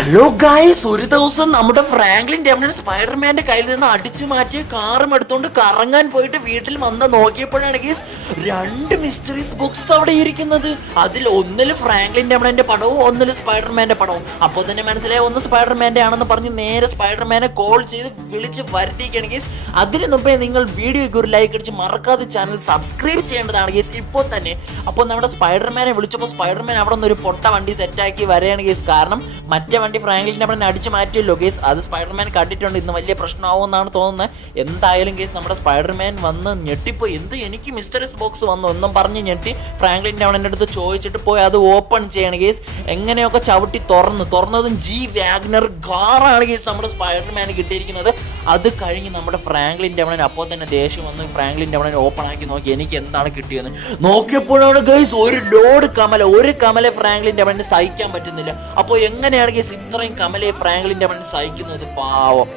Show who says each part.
Speaker 1: Hello guys ഒരു ദിവസം നമ്മുടെ ഫ്രാങ്ക്ലിൻ ഡെമിനൻ സ്പൈഡർമാന്റെ കയ്യിൽ നിന്ന് അടിച്ചു മാറ്റിയ കാറും എടുത്തുകൊണ്ട് കറങ്ങാൻ പോയിട്ട് വീട്ടിൽ വന്ന് നോക്കിയപ്പോഴാണ് ഗീസ് രണ്ട് മിസ്റ്ററീസ് ബുക്സ് അവിടെ ഇരിക്കുന്നത്. അതിൽ ഒന്നിൽ ഫ്രാങ്ക്ലിൻ ഡെമിനന്റെ പടവും ഒന്നിൽ സ്പൈഡർമാന്റെ പടവും. അപ്പോൾ തന്നെ മനസ്സിലായി? ഒന്ന് സ്പൈഡർമാന്റെ ആണെന്ന് പറഞ്ഞ് നേരെ സ്പൈഡർമാനെ കോൾ ചെയ്ത് വിളിച്ച് വരുത്തിയിരിക്കുകയാണ് ഗീസ്. അതിനു മുമ്പേ നിങ്ങൾ വീഡിയോയ്ക്ക് ഒരു ലൈക്ക് അടിച്ച് മറക്കാതെ ചാനൽ സബ്സ്ക്രൈബ് ചെയ്യേണ്ടതാണ് ഗീസ് ഇപ്പോൾ തന്നെ. അപ്പോൾ നമ്മുടെ സ്പൈഡർമാനെ വിളിച്ചപ്പോൾ സ്പൈഡർമാൻ അവിടെ നിന്ന് ഒരു പൊട്ട വണ്ടി സെറ്റാക്കി വരികയാണ് ഗീസ്. കാരണം മറ്റേ വണ്ടി ഫ്രാങ്കിലിന്റെ അവിടെ അടിച്ചു മാറ്റിയല്ലോ കേസ് അത് സ്പൈഡർമാൻ കണ്ടിട്ടുണ്ട്. ഇന്ന് വലിയ പ്രശ്നമാവുമെന്നാണ് തോന്നുന്നത് എന്തായാലും കേസ് നമ്മുടെ സ്പൈഡർമാൻ വന്ന് ഞെട്ടിപ്പോയി. എന്ത് എനിക്ക് മിസ്റ്ററിസ് ബോക്സ് വന്നു? ഒന്നും പറഞ്ഞ് ഞെട്ടി. ഫ്രാങ്ക്ലിന്റെ അവിടെ എന്റെ അടുത്ത് ചോദിച്ചിട്ട് പോയി. അത് ഓപ്പൺ ചെയ്യണം കേസ്. എങ്ങനെയൊക്കെ ചവിട്ടി തുറന്നു. തുറന്നതും ജി വാഗ്നർ കാറാണ് കേസ് നമ്മുടെ സ്പൈഡർമാൻ കിട്ടിയിരിക്കുന്നത്. അത് കഴിഞ്ഞ് നമ്മുടെ ഫ്രാങ്ക്ലിൻ ടെമണൻ അപ്പോൾ തന്നെ ദേഷ്യം വന്ന് ഫ്രാങ്ക്ലിൻ ടെമണൻ ഓപ്പൺ ആക്കി നോക്കി എനിക്ക് എന്താണ് കിട്ടിയത് നോക്കിയപ്പോഴാണ് ഗൈസ് ഒരു ലോഡ് കമല ഒരു കമല ഫ്രാങ്ക്ലിൻ ടെമണന് സഹിക്കാൻ പറ്റുന്നില്ല. അപ്പോൾ എങ്ങനെയാണ് ഗൈസ് ഇത്രയും കമലയെ ഫ്രാങ്ക്ലിൻ ടെമണൻ സഹിക്കുന്നത്? പാവം.